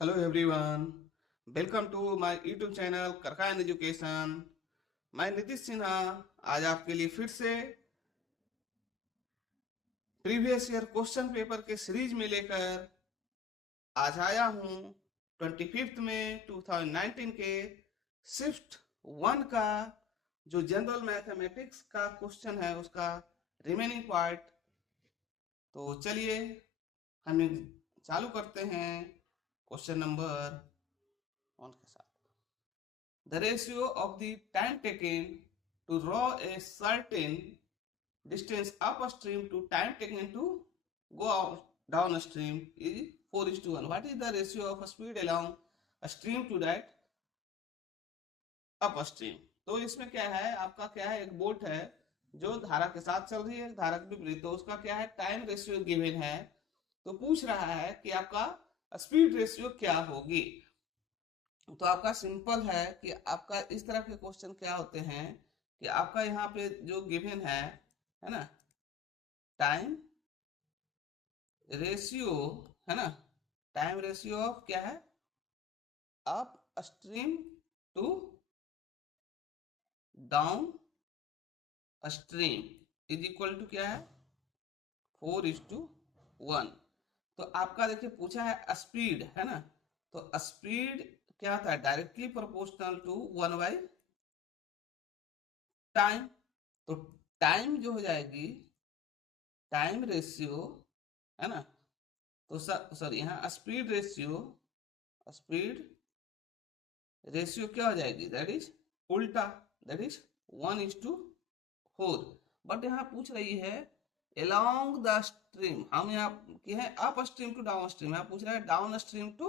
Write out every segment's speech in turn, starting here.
Hello everyone, welcome to my YouTube channel Karkhan education. मैं नीतीश सिन्हा आज आपके लिए फिर से प्रीवियस ईयर क्वेश्चन पेपर के सीरीज में लेकर आज आया हूँ 25 में 2019 के शिफ्ट 1 का जो जनरल मैथमेटिक्स का क्वेश्चन है उसका रिमेनिंग पार्ट। तो चलिए हम चालू करते हैं क्वेश्चन नंबर 1 के साथ। The ratio of the time taken to draw a certain distance upstream to time taken to go out downstream is 4:1. What is the ratio of speed along a stream to that upstream? तो इसमें क्या है, आपका क्या है, एक boat है जो धारा के साथ चल रही है, धारा के विपरीत, तो उसका क्या है, टाइम रेशियो गिवन है। तो पूछ रहा है कि आपका स्पीड रेशियो क्या होगी। तो आपका सिंपल है कि आपका इस तरह के क्वेश्चन क्या होते हैं कि आपका यहाँ पे जो गिवन है ना, टाइम रेशियो, है ना, टाइम रेशियो ऑफ क्या है, up stream to down stream is equal to क्या है, 4:1। तो आपका देखिए पूछा है स्पीड, है ना, तो स्पीड क्या होता है, डायरेक्टली प्रोपोर्शनल टू 1/टाइम। तो टाइम जो हो जाएगी टाइम रेशियो, है ना, तो सर यहाँ स्पीड रेशियो क्या हो जाएगी, दैट इज उल्टा, दैट इज 1:4। बट यहाँ पूछ रही है along द स्ट्रीम, हम यहाँ की है up stream to down stream, यहाँ पूछ रहा है down stream to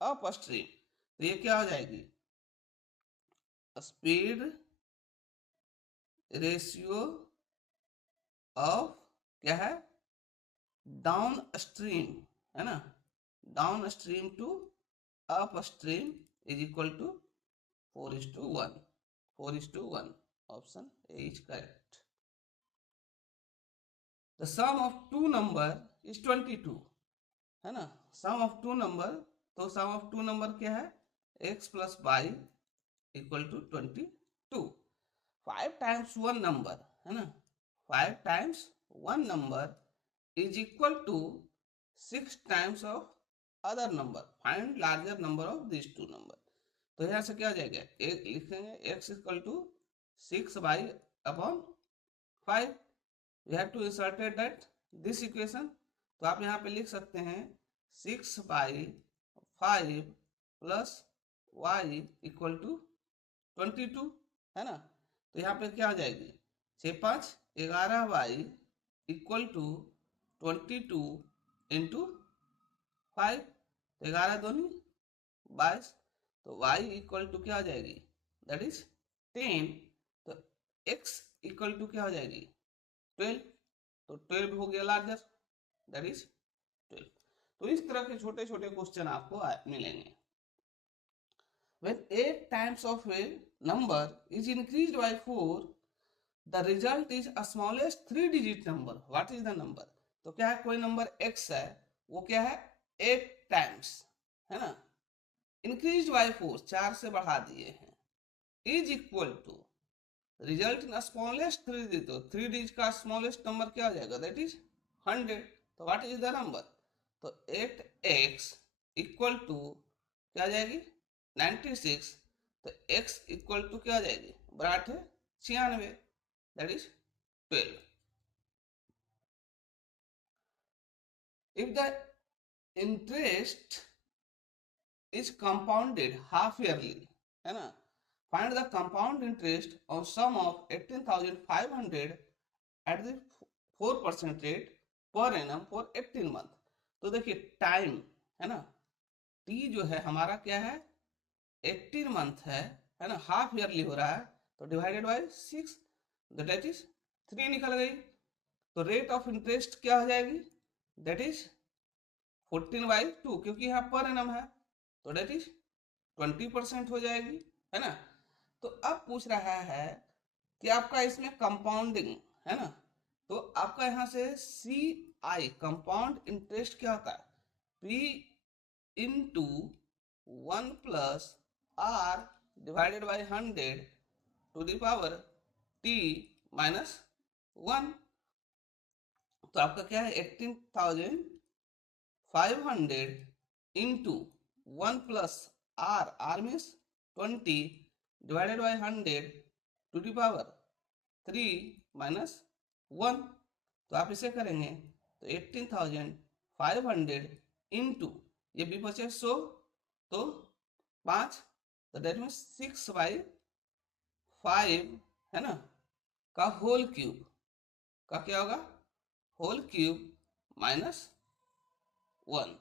up stream. तो ये क्या हो जाएगी, स्पीड रेशियो ऑफ क्या है, डाउन स्ट्रीम, है ना, down stream to up stream is equal to 4:1। 4:1 option A is correct. The sum of two number is 22, है ना, सम ऑफ टू नंबर, तो सम ऑफ टू नंबर क्या है, x plus Y equal to 22। 5 times one number, है ना, 5 times one number is equal to 6 times of other number. Find larger number of these two number. तो यहाँ से क्या हो जाएगा, एक लिखेंगे x equal to 6/5। We have to inserted that this equation. तो आप यहाँ पे लिख सकते हैं 6/5 प्लस y इक्वल टू 22, है ना। तो यहाँ पे क्या हो जाएगी, 6×5 11y इक्वल टू 22 इंटू 5, तो 11×2 22। तो y इक्वल टू क्या हो जाएगी, दैट इज 10। तो x इक्वल टू क्या हो जाएगी, 12। तो 12 हो गया लार्जर, दैट इज 12। तो इस तरह के छोटे छोटे क्वेश्चन आपको मिलेंगे। When 8 times of a number is increased by 4, the result is a smallest 3-digit number. What is the number? तो क्या है, कोई नंबर x है, वो क्या है 8 टाइम्स, है ना, इंक्रीज बाय 4, 4 से बढ़ा दिए हैं, is equal to result in smallest 3 digit, तो 3 डिजिट का स्मॉलेस्ट नंबर क्या हो जाएगा, दैट इज 100। तो व्हाट इज द नंबर, तो 8x इक्वल टू क्या हो जाएगी 96। तो x इक्वल टू क्या हो जाएगी, बराबर है 96, that is 12। If the interest is compounded half yearly, है ना, find the compound interest on sum of 18,500 at the 4% rate per annum for 18 month। तो देखिए टाइम, है ना, t जो है हमारा क्या है 18 मंथ है ना, हाफ ईयरली हो रहा है, तो डिवाइडेड बाय 6, दैट इज 3 निकल गई। तो रेट ऑफ इंटरेस्ट क्या हो जाएगी, दैट इज 14/2, क्योंकि यहाँ पर एनम है, तो डेट इज 20% हो जाएगी, है ना। तो अब पूछ रहा है कि आपका इसमें कंपाउंडिंग, है ना, तो आपका यहाँ से CI कंपाउंड इंटरेस्ट क्या होता है, P into 1 plus r divided by 100 to the power t minus 1। तो आपका क्या है 18,500 into 1 plus r means 20 divided by 100 to the power 3 minus 1। तो आप इसे करेंगे तो 18,500 into ये भी बचे 100 तो 5 तो डेट मीन्स 6/5 है ना का होल क्यूब का क्या होगा होल क्यूब माइनस 1।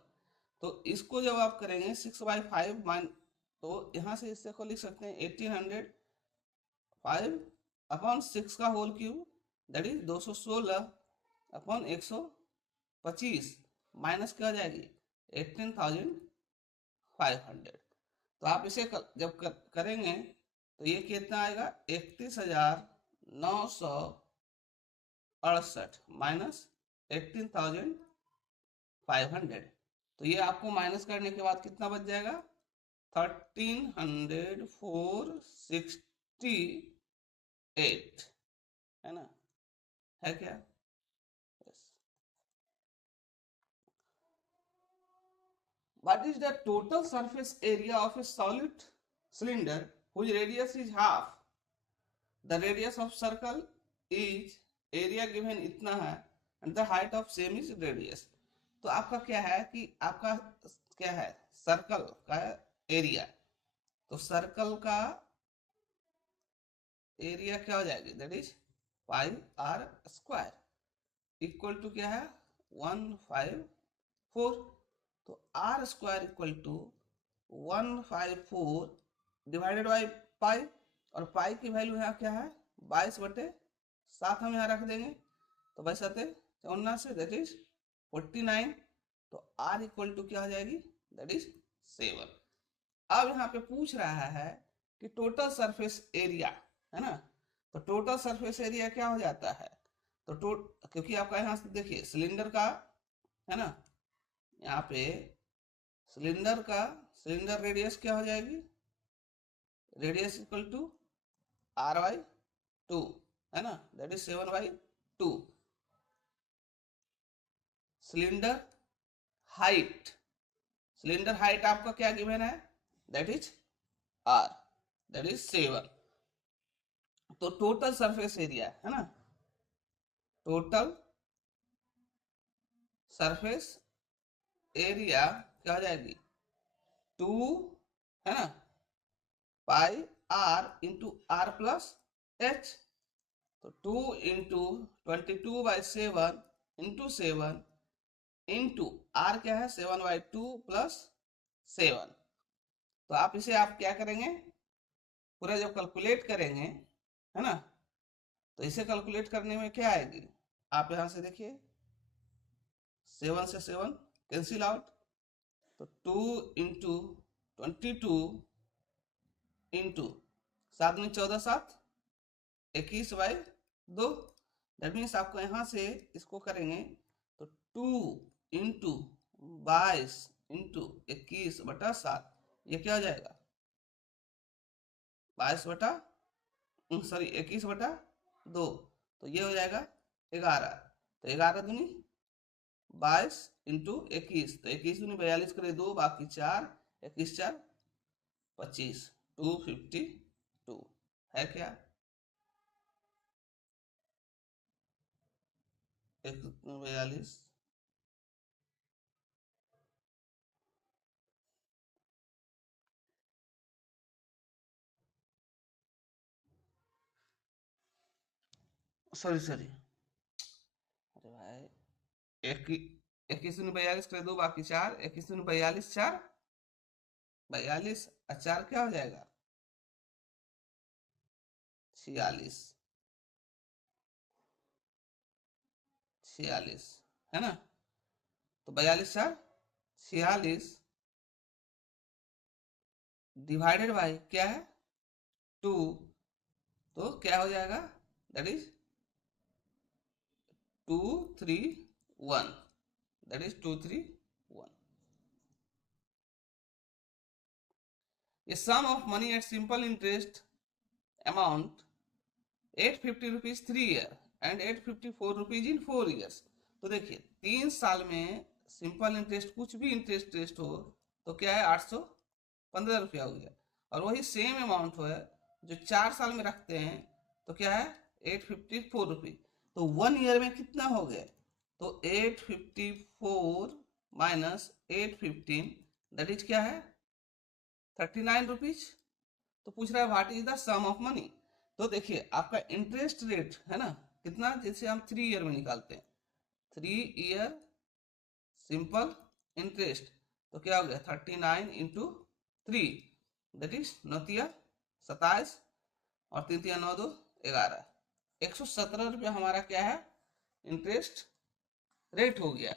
तो इसको जब आप करेंगे 6/5 तो यहाँ से इससे को लिख सकते हैं 1805/6 का whole cube that is 216/125 minus क्या हो जाएगी 18,500। तो आप इसे जब करेंगे तो ये कितना आएगा 31,968 माइनस 18,500। तो ये आपको माइनस करने के बाद कितना बच जाएगा 13,468 है ना है क्या yes. What is the total surface area of a solid cylinder whose radius is half? The radius of circle is area given इतना है and the height of same is radius। तो आपका क्या है कि आपका क्या है सर्कल का एरिया तो सर्कल का एरिया क्या हो जाएगी that is pi R square equal to क्या है 154। तो R square equal to 154 divided by pi और पाई की वैल्यू यहाँ क्या है 22/7 हम यहाँ रख देंगे तो 22 से दैट इज 49। तो आर इक्वल टू क्या हो जाएगी दैट इज 7। अब यहाँ पे पूछ रहा है कि टोटल सरफेस एरिया है ना तो टोटल सरफेस एरिया क्या हो जाता है तो क्योंकि आपका यहाँ से देखिए सिलेंडर का है ना यहाँ पे सिलेंडर रेडियस क्या हो जाएगी रेडियस इक्वल टू r/2 है ना दैट इज 7/2। सिलेंडर हाइट आपका क्या गिवन है that is r that is 7। तो टोटल सरफेस एरिया है ना टोटल सरफेस एरिया क्या हो जाएगी 2 है ना पाई r into r plus h। तो 2 इंटू 22/7 इंटू 7 इंटू r क्या है 7/2 प्लस 7। तो आप इसे आप क्या करेंगे पूरा जब कैलकुलेट करेंगे है ना तो इसे कैलकुलेट करने में क्या आएगी आप यहां से देखिए 7 से 7 कैंसिल आउट तो 2 इंटू 22 इंटू 7 में 14 7 21/2 दैट मीन्स आपको यहाँ से इसको करेंगे तो 2 इंटू 22 इंटू 21/7 ये क्या हो जाएगा 21/2 तो ये हो जाएगा 11। तो 11 दूनी 22 इंटू 21 तो 21 दूनी 42 करे 2 बाकी 4 21 4 25 252 है क्या 42 सॉरी अरे भाई 21 दूनी 42 करे 2 बाकी 4 21 दूनी 42 4 42 और 4 क्या हो जाएगा 46 है ना तो 42 4 46 डिवाइडेड बाय क्या है 2 तो क्या हो जाएगा that is 231 that is 231। A sum of money at simple interest amount 850 rupees 3 year and 854 rupees in 4 years. तो देखिए 3 साल में सिंपल इंटरेस्ट कुछ भी इंटरेस्ट हो तो क्या है 815 रुपया हो गया, और वही सेम अमाउंट हो जो 4 साल में रखते हैं तो क्या है 854 रुपीज। तो 1 ईयर में कितना हो गया, तो 854 माइनस 815 दैट इज क्या है 39 रुपीज। तो पूछ रहा है what is the sum of money. तो देखिए आपका इंटरेस्ट रेट है ना कितना, जैसे हम 3 ईयर में निकालते हैं 3 ईयर सिंपल इंटरेस्ट, तो क्या हो गया 39 इंटू 3 दैट इज 9 27 और 3 9 2 11 117 रुपया हमारा क्या है इंटरेस्ट रेट हो गया।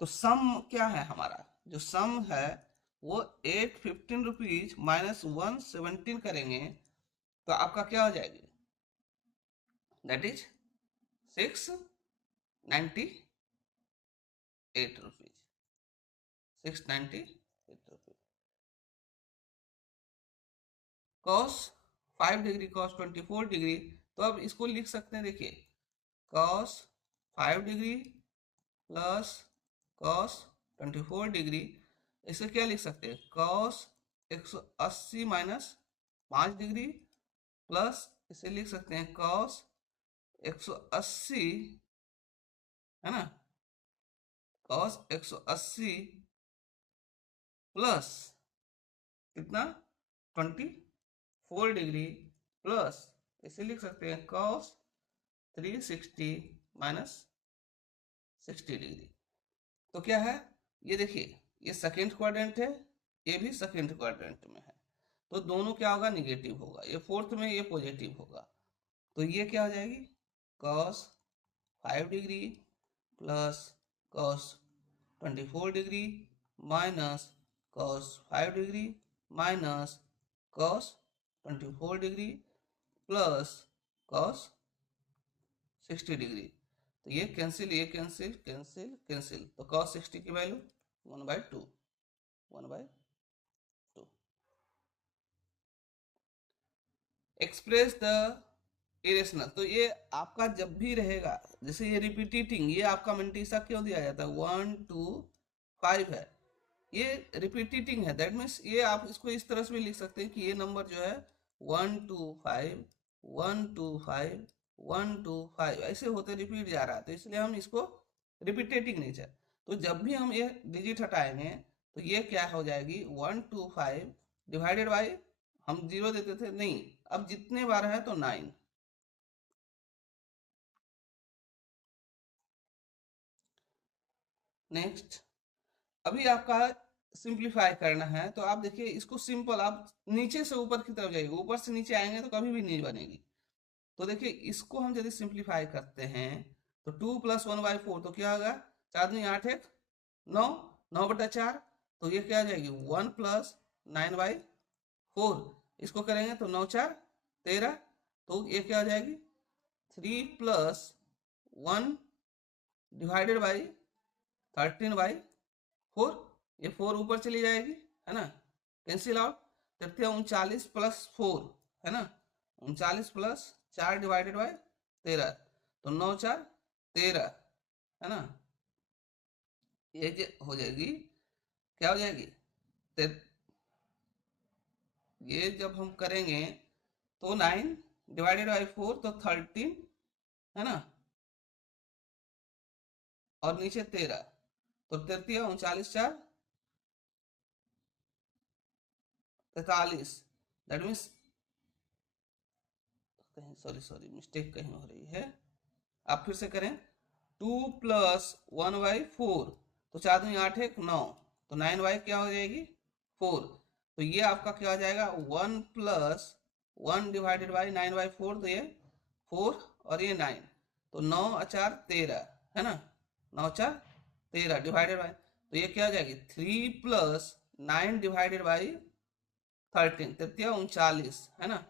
तो सम क्या है हमारा, जो सम है वो 815 रुपीज माइनस 117 करेंगे तो आपका क्या हो जाएगी that is 698 rupees 698 rupees. Cos 5 degree cos 24 degree, तो अब इसको लिख सकते हैं, देखिए cos 5 degree plus cos 24 degree, इसे क्या लिख सकते हैं कॉस 180 माइनस 5 डिग्री प्लस इसे लिख सकते हैं कॉस 180 है ना, कॉस 180 प्लस कितना 24 डिग्री प्लस इसे लिख सकते हैं कॉस 360 माइनस 60 डिग्री। तो क्या है ये देखिए ये सेकेंड क्वाड्रेंट है, ये भी सेकेंड क्वाड्रेंट में है, तो दोनों क्या होगा निगेटिव होगा, ये फोर्थ में ये पॉजिटिव होगा। तो ये क्या हो जाएगी cos 5 degree plus cos 24 degree minus cos 5 degree minus cos 24 degree plus cos 60 degree. तो ये कैंसिल कैंसिल कैंसिल, तो cos 60 की वैल्यू 1/2 एक्सप्रेस द इरेशनल। तो ये आपका जब भी रहेगा, जैसे ये रिपीटिंग, ये आपका मंटीसा क्यों दिया जाता है 1 2 5 है, ये रिपीटिंग है, दैट मीन्स ये आप इसको इस तरह से भी लिख सकते हैं कि ये नंबर जो है 1 2 5 1 2 5 1 2 5 ऐसे होते रिपीट जा रहा है, तो इसलिए हम इसको रिपीटेटिंग नेचर। तो जब भी हम ये डिजिट हटाएंगे तो ये क्या हो जाएगी 1 2 5 डिवाइडेड बाई, हम 0 देते थे नहीं, अब जितने बार है तो 9। नेक्स्ट अभी आपका सिंप्लीफाई करना है, तो आप देखिए इसको सिंपल आप नीचे से ऊपर की तरफ जाइए, ऊपर से नीचे आएंगे तो कभी भी नहीं बनेगी। तो देखिए इसको हम यदि सिंप्लीफाई करते हैं तो 2 + 1/4 तो क्या होगा 4 दूनी 8 1 9 9/4, तो ये क्या आ जाएगी 1 + 9/4, इसको करेंगे तो 9 4 13, तो ये क्या आ जाएगी 3 + 1 डिवाइडेड बाई 13/4, ये 4 ऊपर चली जाएगी है ना, कैंसिल आउट, 39 + 4 है ना, 39 + 4 डिवाइडेड बाई 13, तो 9 4 13 है ना, ये हो जाएगी क्या हो जाएगी, ये जब हम करेंगे तो 9 डिवाइडेड बाई 4 तो 13 है ना, और नीचे 13, तो 13 39 4 43, दैट मीन्स कहीं सॉरी मिस्टेक कहीं हो रही है, आप फिर से करें 2 + 1/4, तो 4 दूनी 8 1 9, तो 9 क्या हो जाएगी 4, तो ये आपका क्या हो जाएगा 1 + 1 डिवाइडेड बाई 9/4, तो ये 4 और ये 9, तो 9 4 13 है ना, 9 4 13 डिवाइडेड बाई, तो ये क्या हो जाएगी 3 + 9 डिवाइडेड बाई 13, 39 है ना,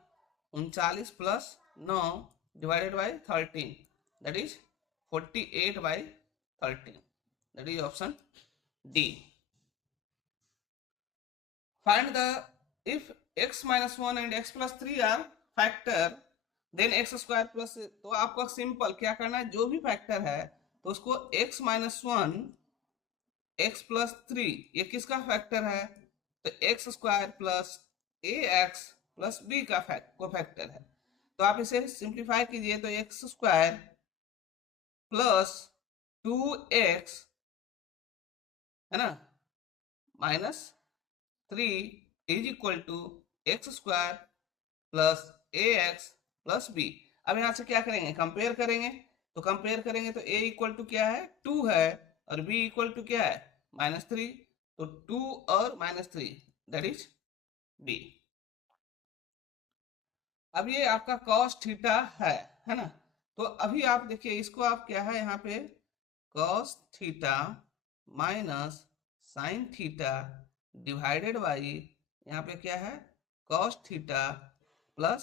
39 + 9 divided by 13 that is 48/13, that is option D. Find the if x minus one and x plus three are factor then X square plus, तो आपको सिंपल क्या करना है, जो भी फैक्टर है तो उसको x minus one x plus three, ये किसका फैक्टर है, तो x square plus A X plus B का को फैक्टर है। तो आप इसे सिंप्लीफाई कीजिए तो एक्स स्क्वायर प्लस 2x है ना minus 3 is equal to X square plus A X plus B. अब यहां से क्या करेंगे, कंपेयर करेंगे, तो कंपेयर करेंगे तो a इक्वल टू क्या है 2 है और b इक्वल टू क्या है -3, तो 2 और -3 दैट इज b। अब ये आपका cos थीटा है ना। तो अभी आप देखिए इसको आप क्या है यहाँ पे cos theta minus sine theta divided by यहाँ पे क्या है cos theta plus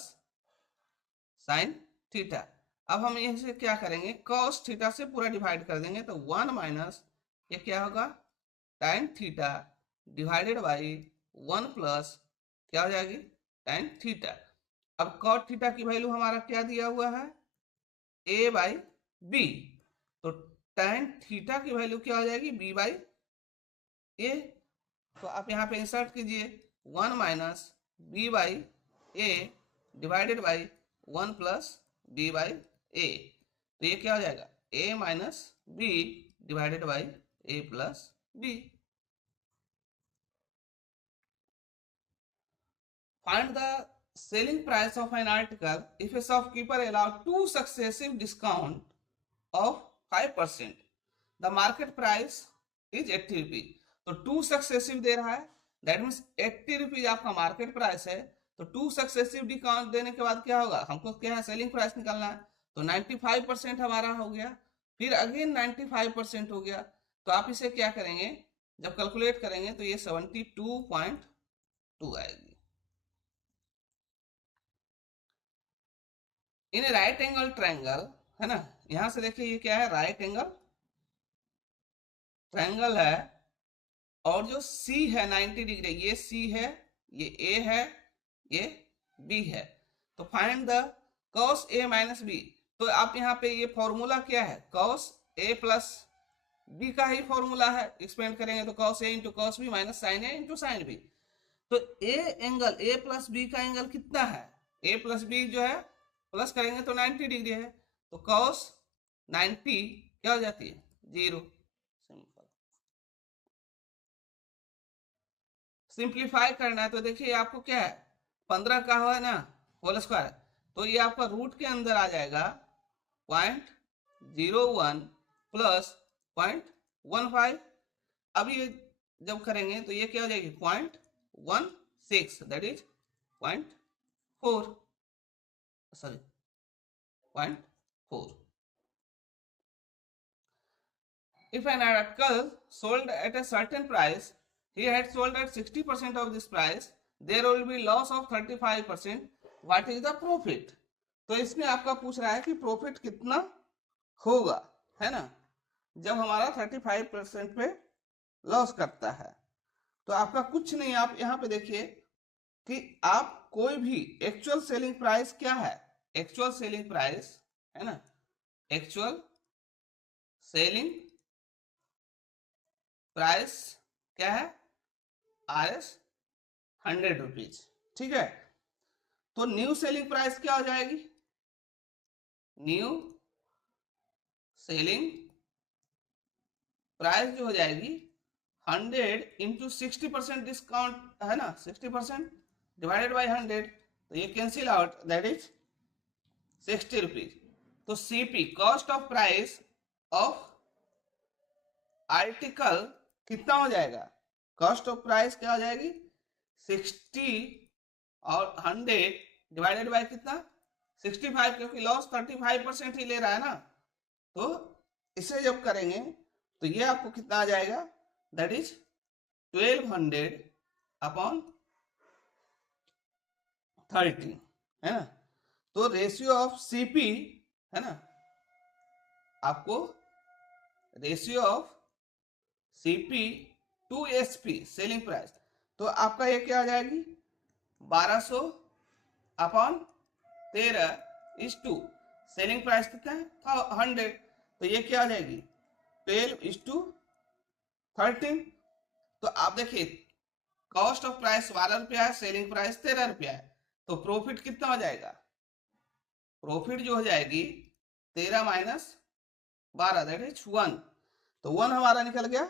sine theta. अब हम यहीं से क्या करेंगे, cos थीटा से पूरा डिवाइड कर देंगे तो 1 माइनस ये क्या होगा tan theta divided by 1 plus क्या हो जाएगी tan थीटा। अब cot थीटा की वैल्यू हमारा क्या दिया हुआ है a बाई बी, तो tan थीटा की वैल्यू क्या हो जाएगी b बाई ए। तो आप यहाँ पे इंसर्ट कीजिए 1 minus B by A divided by 1 plus B by A, तो ये क्या हो जाएगा a minus B divided by A plus B. Find the selling price of an article if a shopkeeper allowed two successive discount of 5%, the market price is 80 rupees. तो 2 successive दे रहा है that means 80 rupees आपका market price है, तो 2 successive discount देने के बाद क्या होगा, हमको क्या है सेलिंग प्राइस निकालना है, तो 95% हमारा हो गया, फिर अगेन 95% हो गया, तो आप इसे क्या करेंगे जब कैलकुलेट करेंगे तो ये 72.2 आएगी। इन राइट एंगल ट्रायंगल है ना, यहां से देखिए ये क्या है राइट एंगल ट्रायंगल है और जो C है 90 डिग्री, ये C है, ये A है, ये B है, तो find the cos A minus B. तो आप यहाँ पे ये फॉर्मूला क्या है cos A प्लस B का ही फॉर्मूला है, एक्सपेंड करेंगे तो cos A into cos B minus sine A into sine B। तो A angle A plus B का एंगल कितना है, A प्लस B जो है प्लस करेंगे तो 90 डिग्री है, तो cos 90 क्या हो जाती है 0। सिंपल सिंप्लीफाई करना है तो देखिए आपको क्या है 15 का है ना होल स्क्वायर, तो ये आपका रूट के अंदर आ जाएगा 0.01 प्लस 0.15। अब ये जब करेंगे तो ये क्या हो जाएगी 0.16 that is 0.4 sorry 0.4। If an article sold at a certain price, he had sold at 60% of this price, there will be loss of 35%. What is the profit? तो इसमें आपका पूछ रहा है कि प्रॉफिट कितना होगा है ना जब हमारा 35% पे लॉस करता है। तो आपका कुछ नहीं, आप यहाँ पे देखिए कि आप कोई भी एक्चुअल सेलिंग प्राइस क्या है, एक्चुअल सेलिंग प्राइस है ना, एक्चुअल सेलिंग प्राइस क्या है RS 100 रुपीज, ठीक है। तो न्यू सेलिंग प्राइस क्या हो जाएगी, न्यू सेलिंग प्राइस जो हो जाएगी 100 इंटू 60% डिस्काउंट है ना, 60% डिवाइडेड बाई 100, तो ये cancel out that is 60 rupees. तो CP cost of price of article कितना हो जाएगा, कॉस्ट ऑफ प्राइस क्या हो जाएगी 60 और 100 डिवाइडेड बाय कितना 65, क्योंकि लॉस 35% ही ले रहा है ना, तो इसे जब करेंगे तो ये आपको कितना आ जाएगा दैट इज 1200 अपॉन 30 है ना। तो रेशियो ऑफ CP है ना, आपको ratio of CP to SP selling price, तो आपका ये क्या आ जाएगी 1200 अपॉन 13 सेलिंग प्राइस कितना है 100, तो ये क्या आ जाएगी 12:13। तो आप देखिए कॉस्ट ऑफ प्राइस 12 रुपया है, सेलिंग प्राइस 13 रुपया है, तो प्रॉफिट कितना हो जाएगा, प्रॉफिट जो हो जाएगी 13 माइनस 12 दैट इज 1, तो 1 हमारा निकल गया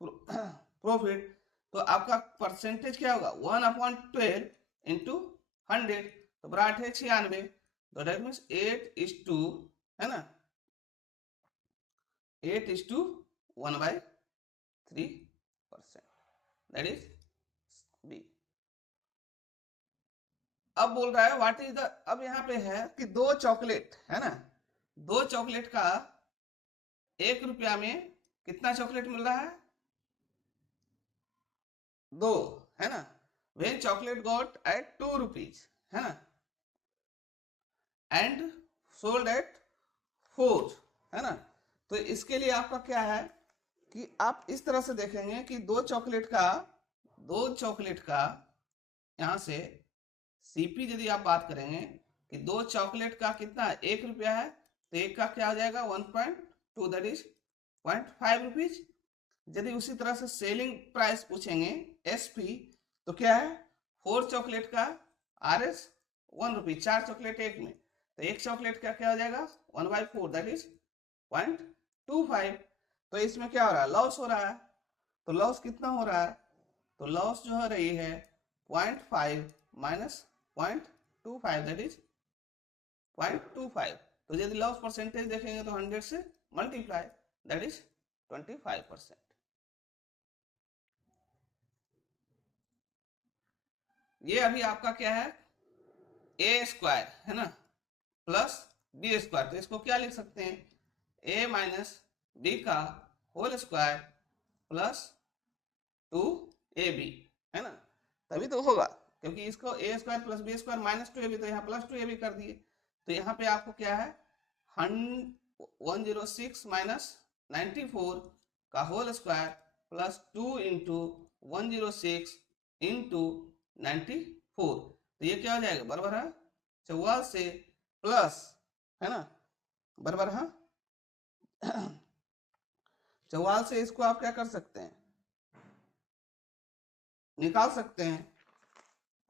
प्रॉफिट। तो आपका परसेंटेज क्या होगा 1/12 इंटू 100, तो बराबर है 96, तो दैट मीन्स 8:, है ना, 8:1/3%, दैट इज बी। अब बोल रहा है व्हाट इज द, अब यहाँ पे है कि 2 चॉकलेट है ना, 2 चॉकलेट का 1 रुपया में कितना चॉकलेट मिल रहा है 2, है ना, when chocolate got at 2 rupees, है ना, and sold at 4, है ना। तो इसके लिए आपका क्या है कि आप इस तरह से देखेंगे कि 2 चॉकलेट का यहां से सीपी यदि आप बात करेंगे कि 2 चॉकलेट का कितना 1 रुपया है, तो एक का क्या हो जाएगा 1.2 दैट इज 0.5 रुपीज। यदि उसी तरह से सेलिंग प्राइस पूछेंगे एसपी, तो क्या है 4 चॉकलेट का आरएस 1 रुपी, 4 चॉकलेट एक में, तो एक चॉकलेट का क्या हो जाएगा 1/4 दैट इज 0.25। तो इसमें क्या हो रहा है लॉस हो रहा है, तो लॉस कितना हो रहा है, तो लॉस जो हो रही है 0.5 माइनस 0.25 दैट इज 0.25। तो यदि लॉस परसेंटेज देखेंगे तो 100 से मल्टीप्लाई दैट इज 25%। ये अभी आपका क्या है ए स्क्वायर, है ना, प्लस बी स्क्वायर, तो इसको क्या लिख सकते हैं ए माइनस बी का होल स्क्वायर प्लस 2ab, है ना, तभी तो होगा, क्योंकि इसको A square plus B square minus 2ab, तो यहाँ प्लस 2ab कर दिए, तो यहाँ पे आपको क्या है 106 माइनस 94 का whole square plus 2 into 106 into 94, तो ये क्या हो जाएगा बराबर है 44 से प्लस, है ना, बराबर है 44 से इसको आप क्या कर सकते हैं निकाल सकते हैं।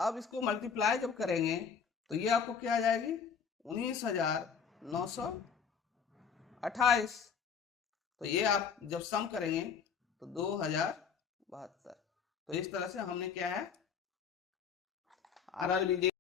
अब इसको मल्टीप्लाई जब करेंगे तो ये आपको क्या आ जाएगी 19,928, तो ये आप जब सम करेंगे तो 2072। तो इस तरह से हमने क्या है आरआरबी